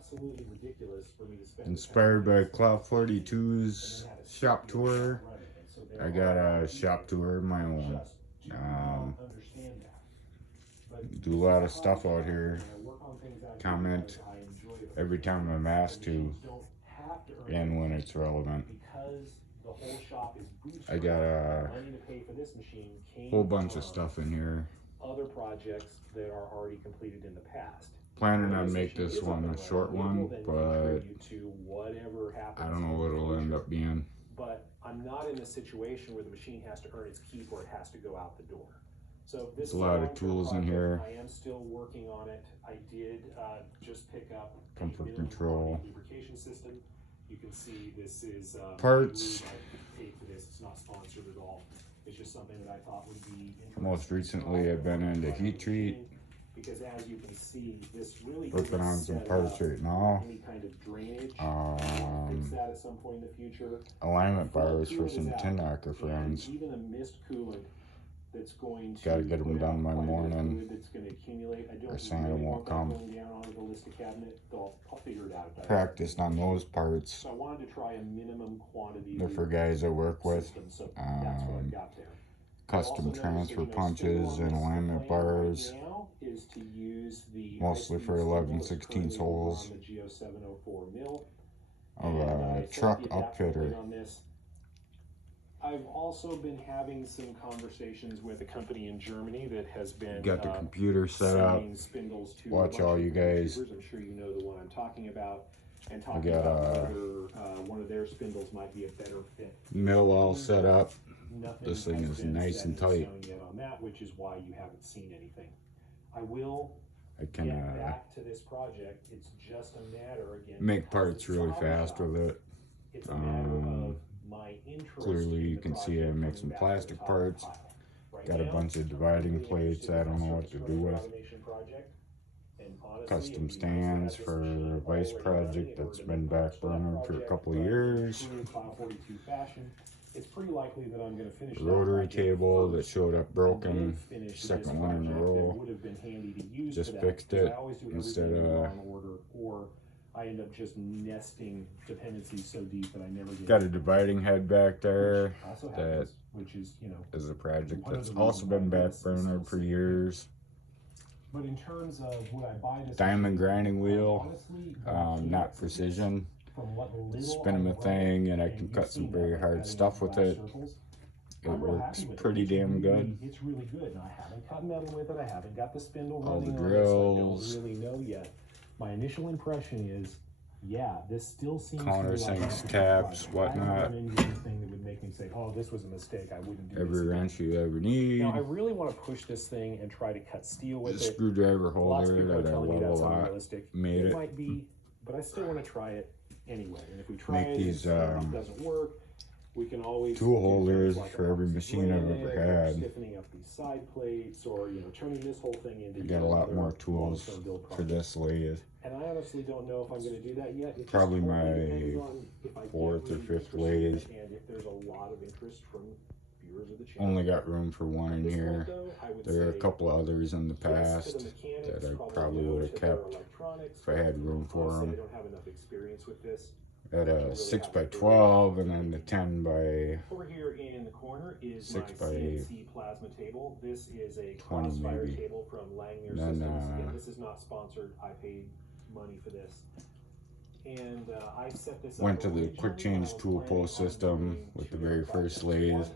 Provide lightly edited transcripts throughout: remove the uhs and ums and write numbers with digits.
absolutely ridiculous for me to spend Inspired by Cloud 42's shop tour. I got a shop tour of my own. understand that. But Do a lot of stuff out here. I work on things out Comment I enjoy it. every time I'm asked to, Don't have to earn and when it's relevant. because the whole shop is I got a money to pay for this machine came whole bunch of stuff in here. other projects that are already completed in the past. Planning on make this one a short one, but I don't know what it'll end up being. But I'm not in a situation where the machine has to earn its keep or it has to go out the door. So this is a lot of tools in here. I am still working on it. I did just pick up comfort control, lubrication system. You can see this is parts. I paid for this. It's not sponsored at all. It's just something that I thought would be interesting. Most recently, I've been into heat treat. Because as you can see, this really working on some parts right now. Any kind of drainage. Fix that at some point in the future. Alignment bars for some tin knocker friends. Even a mist coolant that's going to gotta get them done by morning. That's going to accumulate. Or Santa won't come. Down onto the list of cabinet. I'll figure it out. Practiced on those parts. So I wanted to try a minimum quantity. They're for guys I work with. So that's what I got there. Custom transfer punches and alignment bars. Is to use the mostly for 11/16 holes of a truck upfitter. I've also been having some conversations with a company in Germany that has been got the computer set up. Watch all you guys. I'm sure you know the one I'm talking about. And I talking got about whether one of their spindles might be a better fit. Mill all set up. Nothing This thing is nice and tight. Yet on that, which is why you haven't seen anything. I will can get back to this project. It's just a matter again. Make parts really fast with it. It's a matter of my interest. Clearly, you can see I make some plastic parts. Got a bunch of dividing plates. I don't know what to do with. Custom stands for a vice project that's been back burner for a couple of years. It's pretty likely that I'm going to finish rotary table that showed up broken, second one in a row. Just fixed it instead of. Or I end up just nesting dependencies so deep that I never get. Got a dividing head back there that which is, is a project that's also been back burner for years. But in terms of would I buy this diamond grinding wheel, not precision. Spin them a thing and I can cut some very hard stuff with it. It works pretty damn good. It's really good. And I haven't cut metal with it. I haven't got the spindle all the running drills. So I don't really know yet. My initial impression is, yeah, this still seems countersinks, taps, whatnot. Anything that would make me say, oh, this was a mistake. I wouldn't do every wrench you ever need. Now I really want to push this thing and try to cut steel with the it. Screwdriver holder that I love a lot. Made it. Might be, but I still want to try it anyway. And if we try make these it doesn't work, we can always tool holders for every machine I've ever had. Stiffening up these side plates, or turning this whole thing into. I got a lot more tools for this lathe. And I honestly don't know if I'm going to do that yet. Probably my fourth or fifth lathe. And if there's a lot of interest from viewers of the channel. Only got room for one in here. There are a couple others in the past that I probably would have kept if I had room for them. I don't have enough experience with this. At a 6x12 and then the 10 by. Over here in the corner is 6 my by CNC plasma table. This is a 20 Crossfire maybe. table from Langmuir Then, Systems. Again, this is not sponsored. I paid money for this. And I set this went up to the quick change tool pull system with the very first lathe.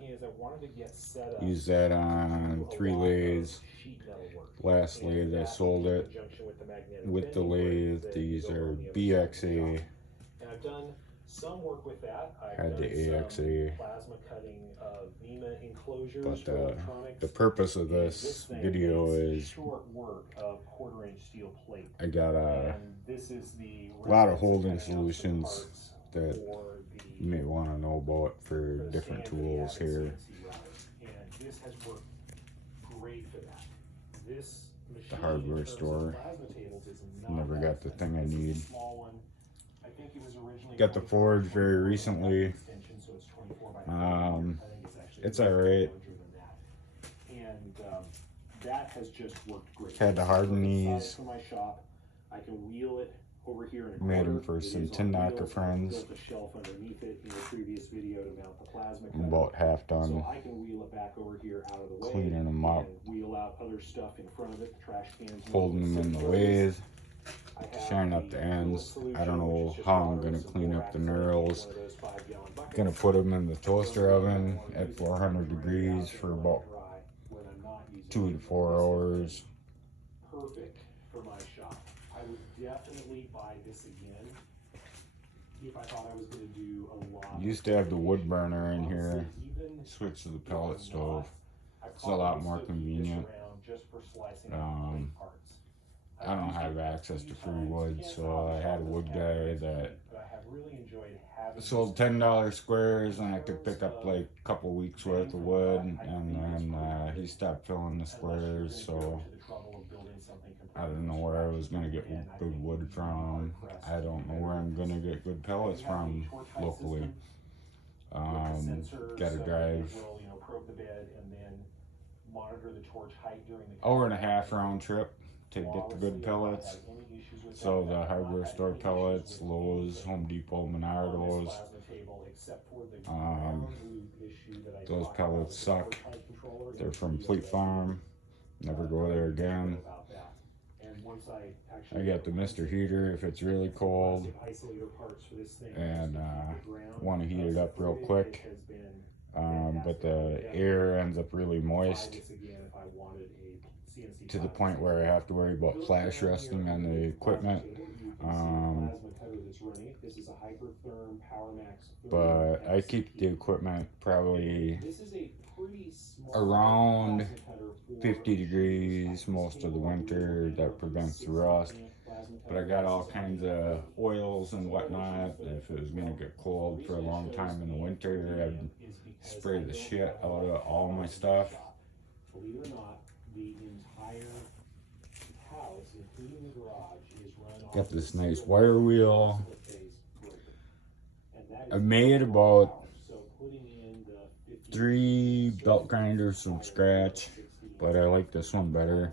Used that on 3 lathes. Last lathe I sold it with the lathe. These are BXA. And I've done some work with that. Had the AXA. Plasma cutting of NEMA enclosures. But the purpose of this video is short work of 1/4 inch steel plate. I got a lot of holding solutions that you may want to know about for different tools here. And this has worked great for that. This the hardware store. Never got the thing I need. Got the Forge very recently. It's alright. That has just worked great. Had to harden these. For my shop, I can wheel it Over here in a Made them corner, for it some is on tin knocker wheels. friends. Built a shelf underneath it in the previous video to mount the plasma cutter. I'm about half So done I can wheel it back over here out of the way. cleaning them up, And wheel out other stuff in front of it, trash cans. folding them in the lathe, shine up the ends. I don't know how I'm gonna clean up the knurls. Gonna put them in the toaster oven at 400 degrees for about 2 to 4 hours. Perfect for my shop. I would definitely buy this again if I thought I was going to do a lot. Used to have the wood burner in here. Switch to the pellet stove. It's a lot more convenient. I don't have access to free wood, so I had a wood guy that sold $10 squares, and I could pick up like a couple weeks worth of wood, and then he stopped filling the squares, so I don't know where I was gonna get good wood from. I don't know where I'm gonna get good pellets from locally. Gotta drive hour and a half round trip to get the good pellets. So the hardware store pellets, Lowe's, Home Depot, Menardos, those pellets suck. They're from Fleet Farm. Never go there again. I got the Mr. Heater if it's really cold and want to heat it up real quick, but the air ends up really moist to the point where I have to worry about flash resting on the equipment. But I keep the equipment probably around 50 degrees most of the winter. That prevents rust. But I got all kinds of oils and whatnot. If it was gonna get cold for a long time in the winter, I'd spray the shit out of all my stuff. Believe it or not, the entire house, including the garage, is run Got this nice wire wheel. I made about 3 belt grinders from scratch, but I like this one better.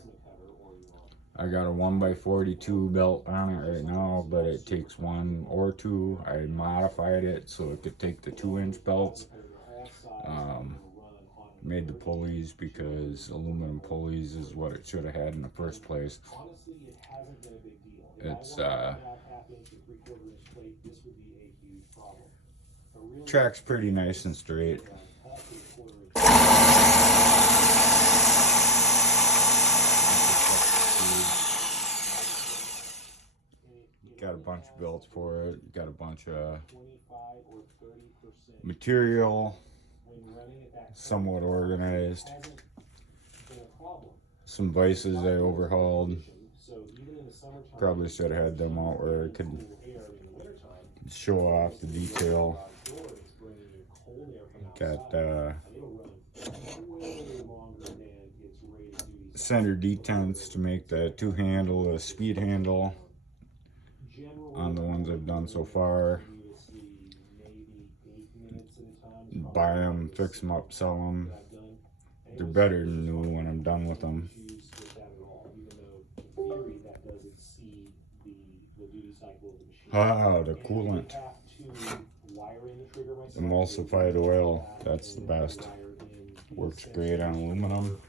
I got a 1x42 belt on it right now, but it takes 1 or 2. I modified it so it could take the 2-inch belts. Made the pulleys because aluminum pulleys is what it should have had in the first place. It's track's pretty nice and straight. Got a bunch of belts for it, got a bunch of material, somewhat organized. Some vices I overhauled. Probably should have had them out where I could show off the detail. Got center detents to make the 2-handle a speed handle on the ones I've done so far. Buy them, fix them up, sell them. They're better than new when I'm done with them. Ah, the coolant. Emulsified oil, that's the best. Works great on aluminum.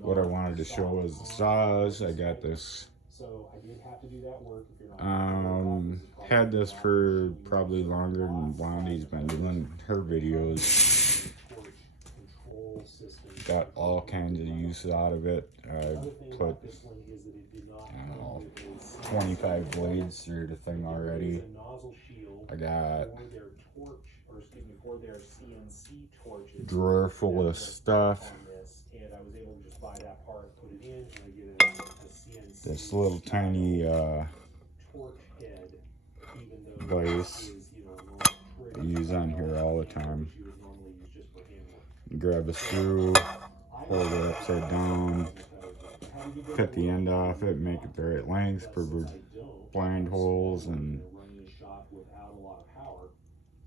What I wanted to show is the saws. I got this. Had this for probably longer than Blondie's been doing her videos. Got all kinds of use out of it. I put, I don't know, 25 blades through the thing already. I got a drawer full of stuff. This little tiny vise I use on here all the time. Grab a screw, hold it upside down, cut the end off it, make it the right length for blind holes and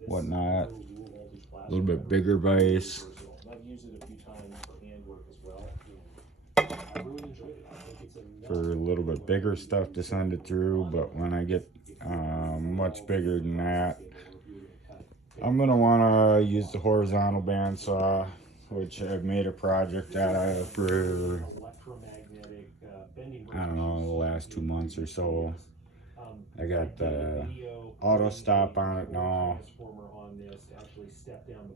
whatnot. A little bit bigger vise. for a little bit bigger stuff to send it through, but when I get much bigger than that, I'm gonna wanna use the horizontal bandsaw, which I've made a project out of for, I don't know, the last 2 months or so. I got the auto stop on it now.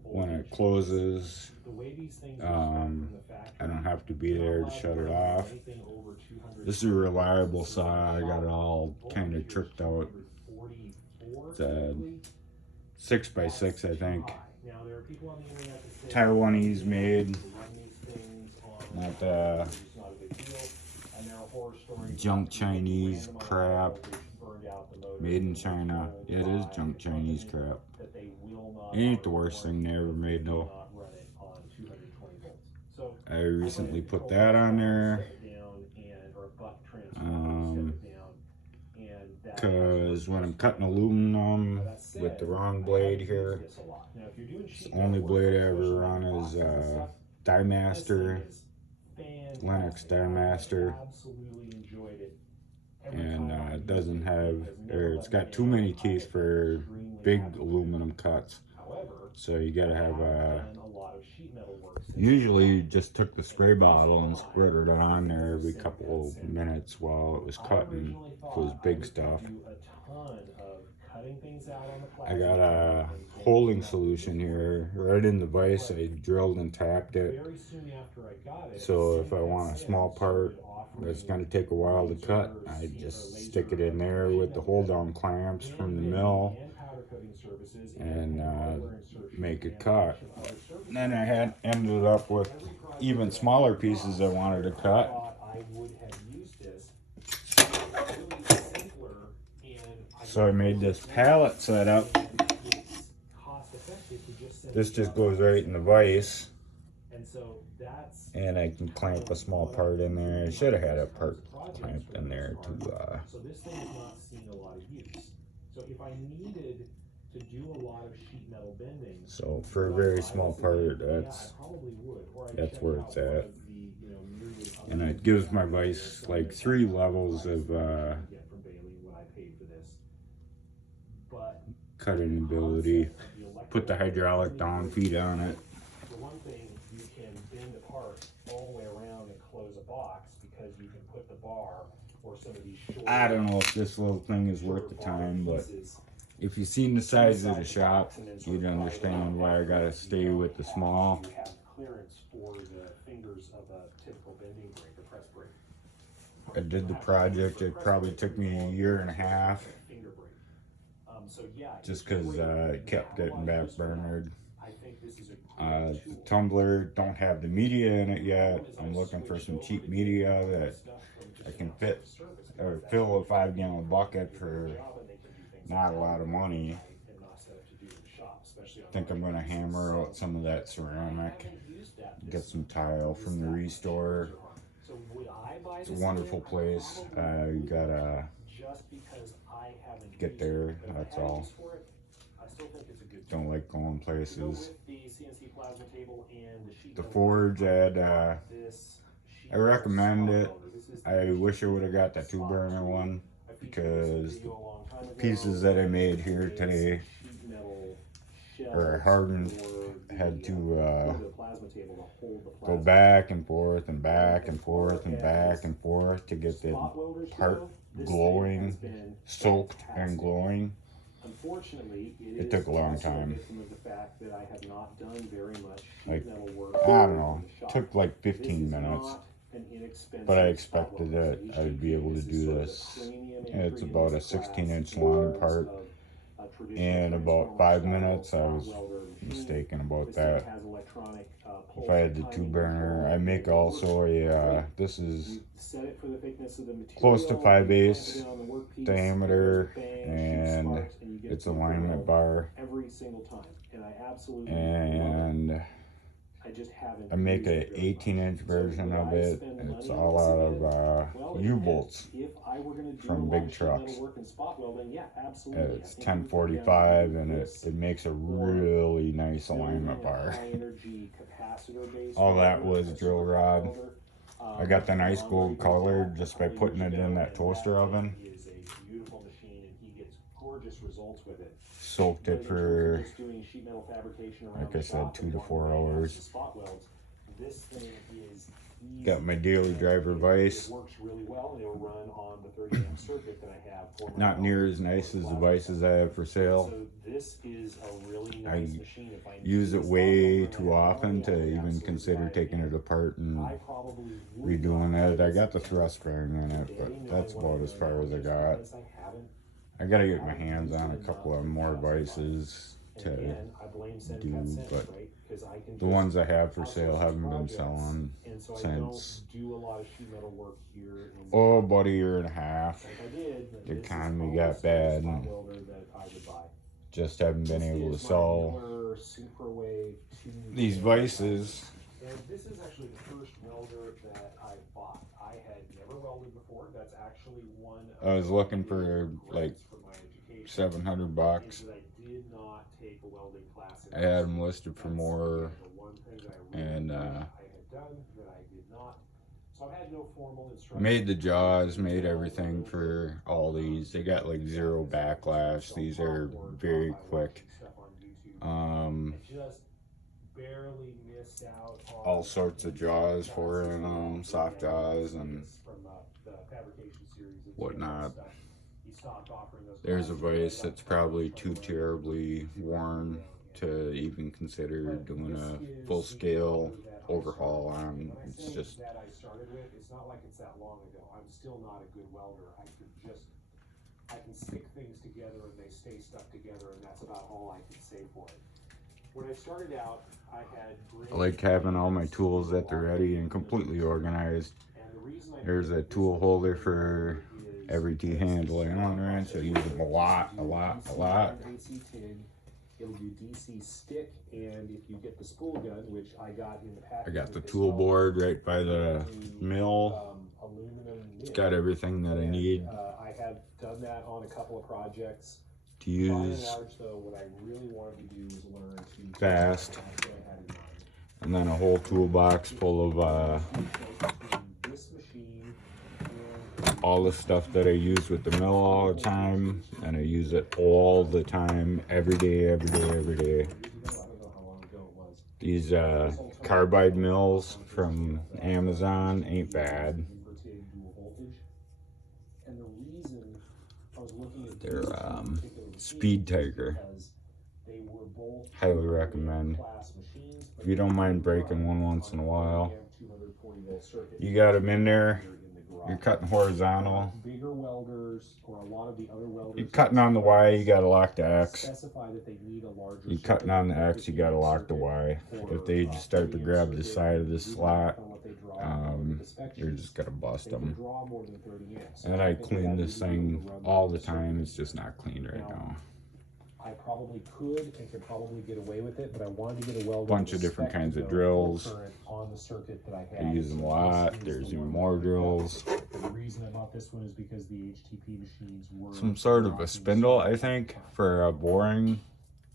When it closes, I don't have to be there to shut it off. This is a reliable saw. I got it all kind of tricked out. It's a 6x6, I think. Taiwanese made, not the junk Chinese crap. Made in China. Yeah, it is junk Chinese crap. It ain't the worst thing they ever made though. I recently put that on there. Because when I'm cutting aluminum with the wrong blade here, the only blade I ever run is Diemaster, Lennox Diemaster, and it doesn't have, or it's got too many teeth for big aluminum cuts. So you gotta have a, usually you just took the spray bottle and squirted it on there every couple of minutes while it was cutting, if it was big stuff. I got a holding solution here, right in the vise. I drilled and tapped it. So if I want a small part that's gonna take a while to cut, I just stick it in there with the hold down clamps from the mill and make it cut. And then I had ended up with even smaller pieces I wanted to cut. So I made this pallet setup. This just goes right in the vise, and I can clamp a small part in there. I should have had a part clamped in there to so for a very small part, that's where it's at. And it gives my vise like 3 levels of cutting ability. Put the hydraulic down feed on it. For one thing, you can bend a part all the way around and close a box because you can put the bar or some of these short. I don't know if this little thing is worth the time, but if you've seen the size of the shop, you'd understand why I gotta stay with the small. You have clearance for the fingers of a typical bending brake or press brake. I did the project. It probably took me a year and a half. Just because it kept getting backburnered. The tumbler don't have the media in it yet. I'm looking for some cheap media that I can fit or fill a 5-gallon bucket for not a lot of money. I think I'm going to hammer out some of that ceramic, get some tile from the Restore. It's a wonderful place. You gotta get there, that's all. Don't like going places. The Forge, I recommend it. I wish I would have got the 2-burner one, because the pieces that I made here today are hardened. Had to go back and forth and back and forth and back and forth to get the part glowing, soaked and glowing. It took a long time. Like, I don't know, took like 15 minutes. But I expected that I'd be able to do this. And it's about a 16-inch long part. In about 5 minutes, I was mistaken about that. If I had the 2-burner, I make also a, this is close to 5/8 diameter, and it's alignment bar. And I make an 18-inch version of it. It's all out of U-bolts from big trucks. It's 1045, and it makes a really nice alignment bar. All that was drill rod. I got the nice gold color just by putting it in that toaster oven. Is a beautiful machine, and he gets gorgeous results with it. Soaked it for, Doing sheet metal fabrication around like I said, 2 to 4 hours. Spot welds. This thing is easy. Got my daily driver vise. It works really well, and it'll run on the 30 amp circuit that I have for my Not near as nice as the vices I have for sale. So this is a really I nice machine. If I use it way too often to even consider taking it apart and redoing it. I got the thrust bearing in it, but that's about as far as I got. I gotta get my hands on a couple of more vices to do, but the ones I have for sale haven't been selling since, oh, about a year and a half. The economy got bad and just haven't been able to sell these vices. And this is actually the first welder that I bought. I had never welded before. That's actually one of I was looking for like $700. I did not take a welding class. I had them listed for more, and I had done that I did not. So I've had no formal instruction. made the jaws, made everything for all these. They got like 0 backlash. These are very quick. Just barely missed out on All sorts of jaws for them, soft jaws and the fabrication series whatnot. he stopped offering those. There's a vise that's probably too terribly worn to even consider doing a full-scale overhaul on. It's just that I started with. It's not like it's that long ago. I'm still not a good welder. I can stick things together and they stay stuck together, and that's about all I can say for it. When I started out, I had I like having all my tools at the ready and completely organized. There's a tool holder for every T-handle on there, and so I use them a lot. It'll do DC stick, and if you get the spool gun, which I got in the package, I got the tool board right by the mill. It's got everything that I need I have done that on a couple of projects. to By and use large, though, what I really wanted to do is learn to fast. that's what I had in mind. And then a whole toolbox full of This machine all the stuff that I use with the mill all the time, and I use it all the time, every day. I don't know how long ago it was. These carbide mills from Amazon ain't bad. Inverted dual voltage. And the reason I was looking at They're these two particular Speed machines Tiger. because they were both Highly recommend. class machines, but If you don't mind breaking one once in a while, 240 volt circuit. you got them in there. In the garage. You're cutting horizontal. Bigger welders or a lot of the other welders. You're cutting on the Y, you gotta lock the X. Specify that they need a larger. You're cutting on the X, you gotta lock the Y. If they just start to grab the side of the slot, you're just gonna bust them. And I clean this thing all the time. It's just not clean right now. I probably could and could probably get away with it, but I wanted to get a welder. Bunch of different kinds of drills. On the circuit that I I had. use them a lot. There's even more drills. The reason I bought this one is because the HTP machines were. Some sort of a spindle, I think, for a boring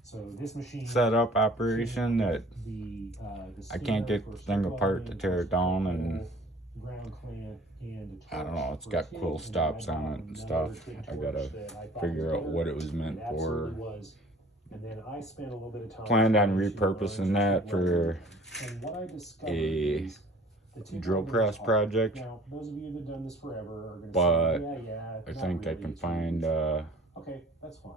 So this machine. setup operation that The I can't get the thing apart to tear it down, and ground clamp and I don't know, it's got quill stops on it and stuff. I gotta figure out what it was meant for. And then I spent a little bit of time. Planned on repurposing that for And what I discovered a is the TIG drill welder press is hard. project, Now, those of you that have done this forever are gonna but say, yeah, I not think I really, can it's find really easy. Okay, that's fine.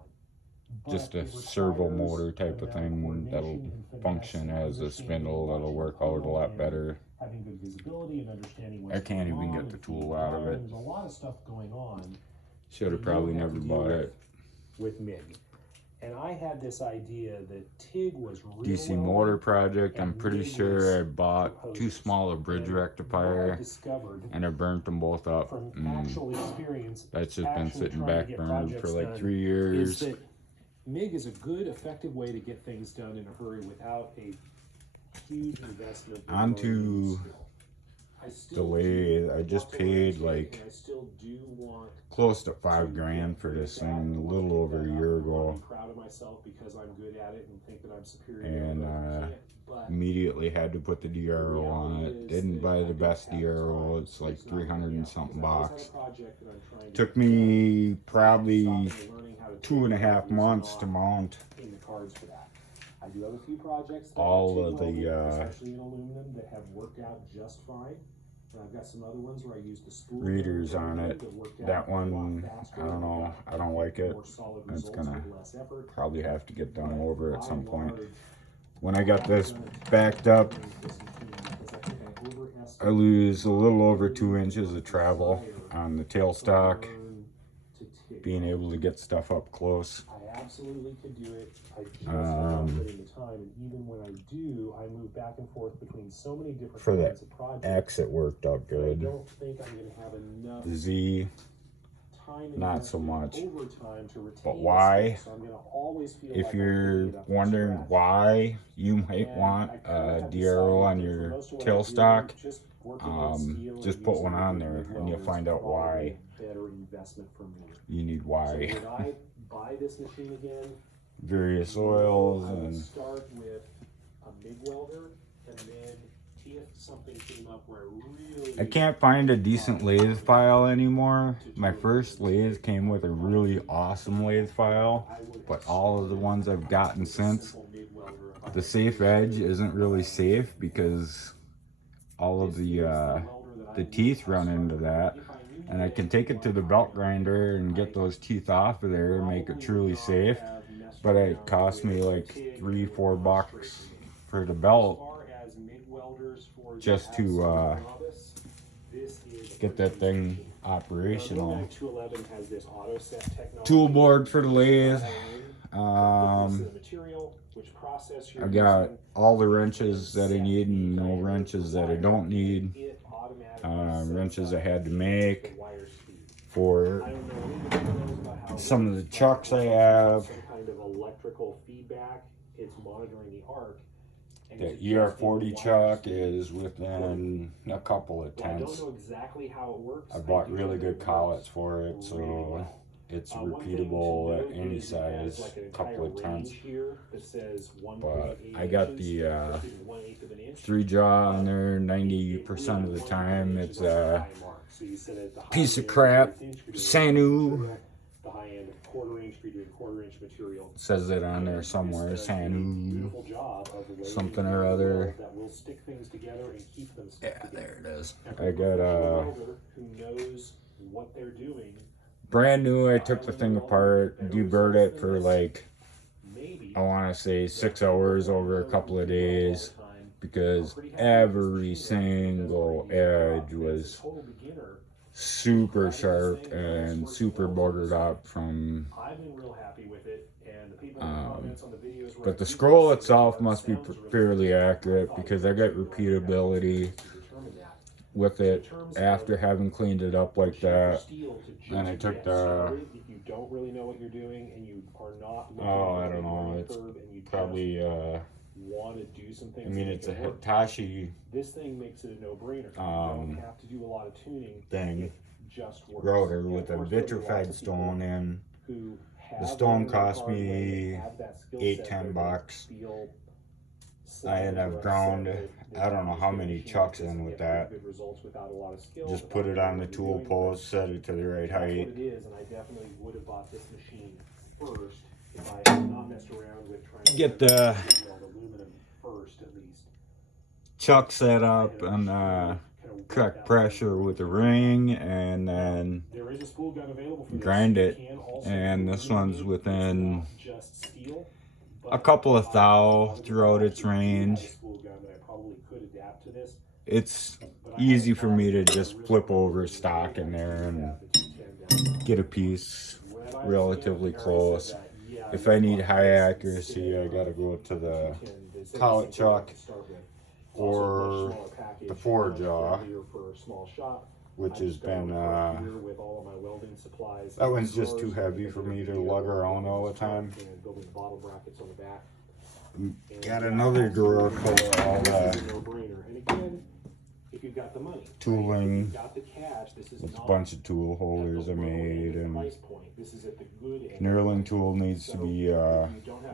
But just a it servo requires motor type of amount thing coordination that'll and finesse function and as a understanding spindle what that'll you work call out a lot and better. Having good visibility and understanding what's I can't going even on get the and tool feeding out of down. it. There's a lot of stuff going on Should have probably never bought it. with MIG. And I had this idea that TIG was real DC well motor done, project, I'm and pretty MIG sure was I bought too small a bridge And what I rectifier discovered and I burnt them both up. from And actual experience, that's just been actually sitting trying to back get burned for projects like done, 3 is years. that MIG is a good, effective way to get things done in a hurry without a huge investment. in Onto learning skill. the lathe. I just paid like close to $5,000 for this thing a little over a year ago, and immediately had to put the DRO on it. Didn't buy the best DRO. It's like 300 and something bucks. Took me probably 2.5 months to mount I do have a few projects all of the especially in aluminum, that have worked out just fine. And I've got some other ones where I use the spool readers on it. That one, I don't know, I don't like it. It's gonna probably have to get done over at some point. When I got this backed up, I lose a little over 2 inches of travel on the tailstock, being able to get stuff up close. I absolutely could do it. I just not putting the time, and even when I do, I move back and forth between so many different For kinds that of projects. X, it worked out good. I don't think I'm going to have enough The Z, time not so much. overtime to retain But why? so I'm going to always feel If like you're I'm wondering why you might want a DRO on your tailstock, just put one on there and you'll find out why. Better investment for me. You need why. So would I buy this machine again? Various oils I would and start with a MIG welder, and then if something came up where I can't find a decent lathe file anymore. My first lathe came with a really awesome lathe file, but all of the ones I've gotten since, the safe edge isn't really safe because all of the teeth run into that. And I can take it to the belt grinder and get those teeth off of there and make it truly safe. But it cost me like $3-4 bucks for the belt just to get that thing operational. Tool board for the lathe. I got all the wrenches that I need and no wrenches that I don't need. Wrenches I had to make for some of the chucks I have. The ER40 chuck is within a couple of tenths. I bought really good collets for it, so it's repeatable at any size, a couple of tenths. But I got the 3-jaw on there 90% of the time. It's a piece of crap. Sanu says it on there somewhere. Sanu something or other. Yeah, there it is. I got brand new. I took the thing apart, deburred it for like, I want to say 6 hours over a couple of days, because every single edge was super sharp and super bordered up from but the scroll itself must be fairly accurate, because I got repeatability with it after having cleaned it up like that. And I took the I don't know, it's probably I mean, it's a Hitachi this thing makes it a no-brainer. You don't have to do a lot of tuning thing just works. router with a vitrified stone in. The stone cost me $8-10 bucks. And I've ground I don't know how many chucks in with that. Just put it on the tool post, set it to the right height. Get the chuck set up and correct pressure with the ring, and then grind it. And this one's within a couple of thou throughout its range. It's easy for me to just flip over stock in there and get a piece relatively close. If I need high accuracy, I gotta go to the collet chuck or the 4-jaw, which has been that one's just too heavy for me to lug around all the time. Got another drawer full of all the if you've got the money. tooling. Right? If you've got the cash, this is There's not a bunch of tool holders I made, and this is at the good end. knurling tool needs to be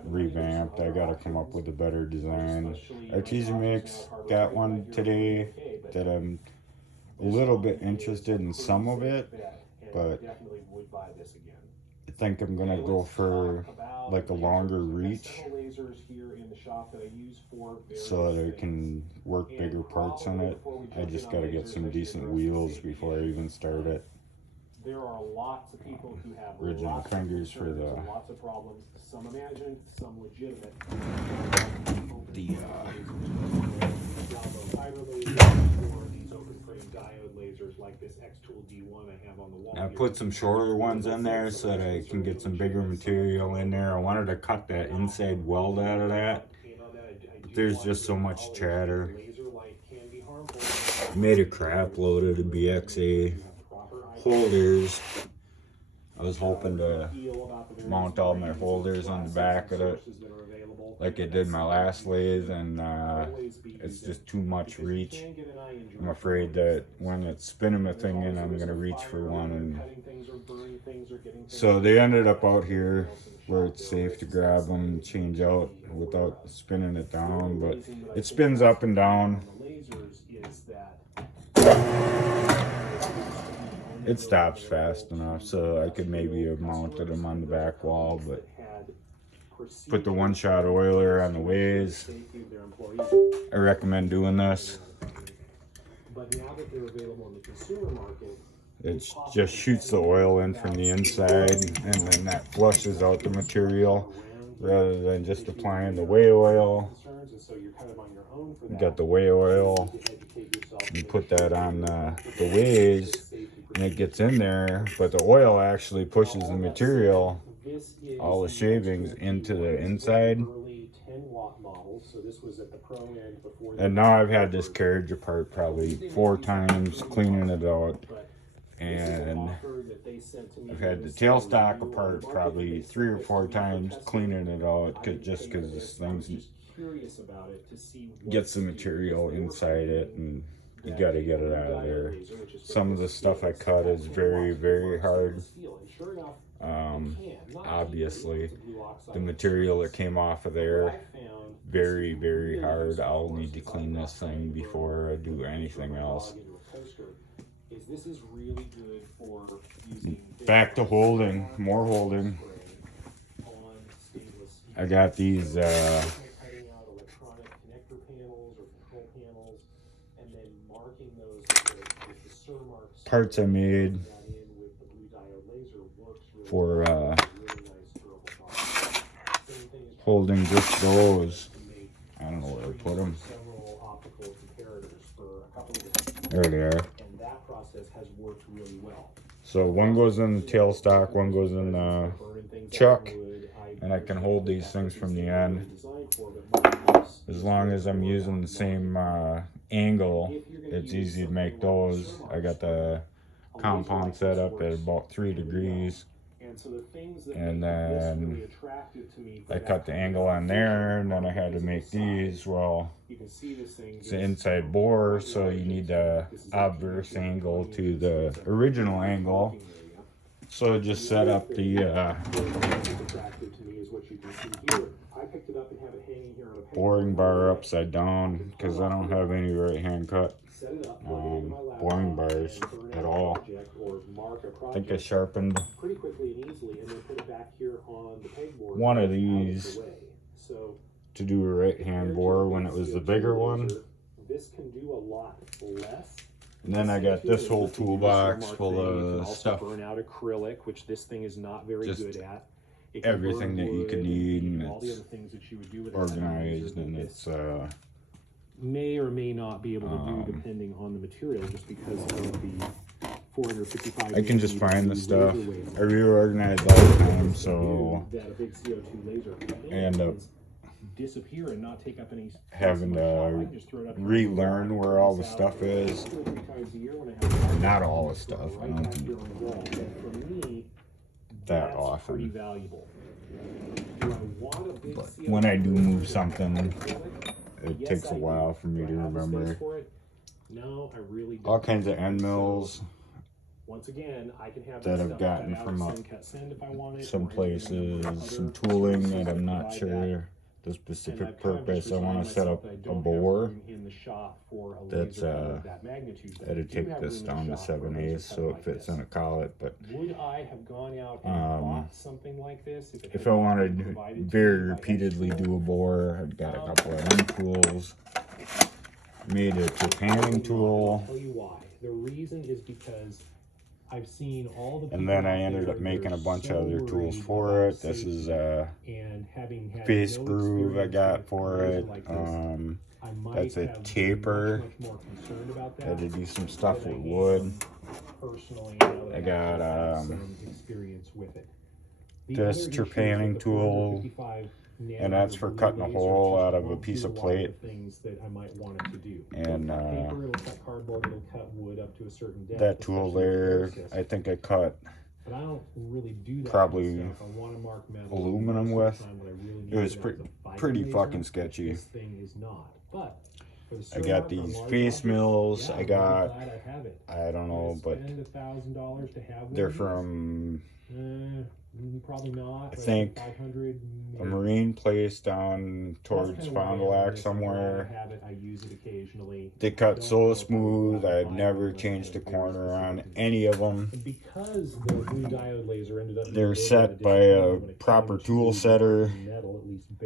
revamped. I gotta come up with a better design. Artesian Mix got one today that I'm a little bit interested in some of it, but I think I'm gonna go for like a longer reach so that I can work bigger parts on it. I just gotta get some decent wheels before I even start it. There are lots of people who have Original fingers for the lots of problems, some imagined, some legitimate. The like this X-Tool D1 I have on the wall. I put some shorter ones in there so that I can get some bigger material in there. I wanted to cut that inside weld out of that. There's just so much chatter. Made a crap load of the BXA holders. I was hoping to mount all my holders on the back of it like I did my last lathe, and it's just too much reach. I'm afraid that when it's spinning my thing in, I'm gonna reach for one, and so they ended up out here where it's safe to grab them and change out without spinning it down, but it spins up and down. It stops fast enough, so I could maybe have mounted them on the back wall, but put the one-shot oiler on the ways. I recommend doing this. It just shoots the oil in from the inside, and then that flushes out the material rather than just applying the whey oil. You got the whey oil, you put that on the ways, and it gets in there, but the oil actually pushes the material, all the shavings, into the inside. And now I've had this carriage apart probably 4 times, cleaning it out, and I've had the tailstock apart probably 3 or 4 times, cleaning it out, just because this thing gets the material inside it, and you got to get it out of there. Some of the stuff I cut is very, very hard. Obviously, the material that came off of there, very, very hard. I'll need to clean this thing before I do anything else. Back to holding, more holding. I got these parts I made for holding just those. I don't know where I put them. There they are. So one goes in the tailstock, one goes in the chuck, and I can hold these things from the end. As long as I'm using the same angle, it's easy to make those. I got the compound set up at about 3 degrees, and then I cut the angle on there, and then I had to make these. Well, it's an inside bore, so you need the obverse angle to the original angle. So just set up the boring bar upside down, because I don't have any right hand cut boring bars at all. I think I sharpened one of these to do a right hand bore when it was the bigger one. And then I got this whole toolbox full of stuff. Burn out acrylic, which this thing is not very good at. Everything that you can need, and it's organized, and it's may or may not be able to do depending on the material, just because of the 455. I can just find the stuff. I reorganize all the time, so I end up disappear and not take up any having to relearn where all the stuff is. Not all the stuff. I don't think that often. But when I do move something, it takes a while for me to remember. no, I really don't. All kinds of end mills Once again, I can have that this I've stuff gotten cut out, from send if I want it, some or anything places, some other tooling services that I'm not provide sure the And specific I've kind of just purpose. I want to resigned set myself up that I a don't have bore room in the shop for a that's laser cut of that magnitude, but I that'd do take have this room in down the to shop for a 7/8 laser so cutter it like fits this. in a collet. But Would I have gone out and bought something like this if I wanted very repeatedly do a bore, I've got a couple of hand tools. Made a trepanning tool. I'll tell you why. The reason is because I've seen all the and then I ended up making a bunch of other tools for it. This is a face groove I got for it. That's a taper. I had to do some stuff with wood. I got this trepanning tool, and that's for cutting a hole out of a piece of plate. And that tool there, I think I cut probably aluminum with. It was pretty fucking sketchy. I got these face mills. I got, I don't know, but they're from, probably not. I think, a marine place down towards Fond du Lac somewhere. I use it occasionally. They cut so smooth, I'd never changed a corner on any of them. Because the blue diode laser ended up they're set by a proper tool setter.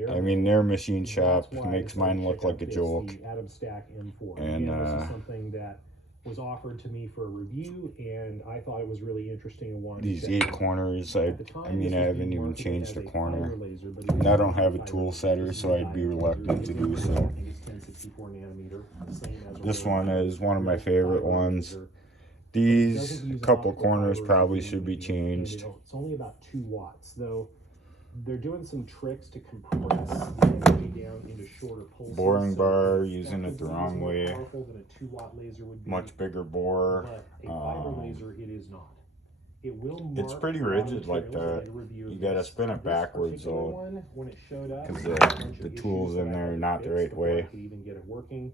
I mean, their machine shop makes mine look like a joke. And something that was offered to me for a review, and I thought it was really interesting and wanted these to check 8 corners, I mean, I haven't even changed a corner. And I don't have a tool setter, so I'd be reluctant to do so. This one is one of my favorite ones. These couple corners probably should be changed. It's only about 2 watts, though. They're doing some tricks to compress the energy down into shorter pulses. Boring bar, using it the wrong way. Than a 2-watt laser would be, much bigger bore. But a fiber laser, it is not. It will. It's pretty rigid like that. You gotta spin it backwards though, because the tools in there are not the right way. Even get it working.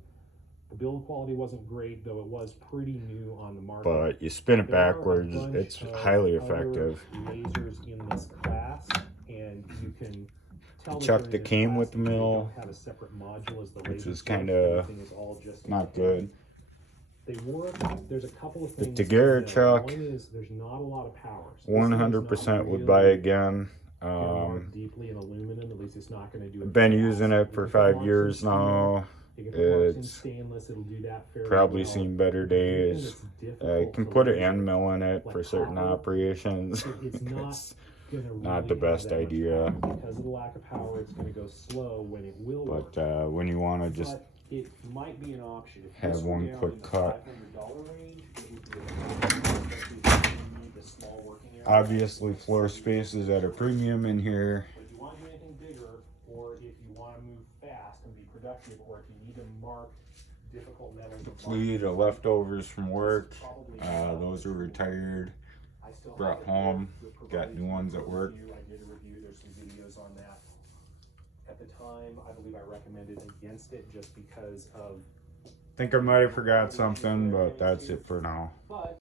The build quality wasn't great, though it was pretty new on the market. But you spin it backwards, it's highly effective. Lasers in this class, and you can tell the chuck that came with the mill, which is kind of not good. They work. There's a couple of things. The Daguerre chuck, there's not a lot of power. 100% would buy again. Deeply in aluminum, at least it's not going to do it. I've been using it for 5 years now. It's probably seen better days. I can put an end mill in it for certain operations. It's not the best idea. Because of the lack of power, it's going to go slow when it will work. But when you want to just it might be an option. If have one quick cut. Obviously, floor space is at a premium in here. But if you want to do anything bigger, or if you want to move fast and be productive, or if you need to mark difficult metals. Fleet of leftovers from work. Those are retired. Brought home. Got new ones at work. I did a review. There's some videos on that. At the time, I believe I recommended against it just because of. Think I might have forgot something, but that's it for now.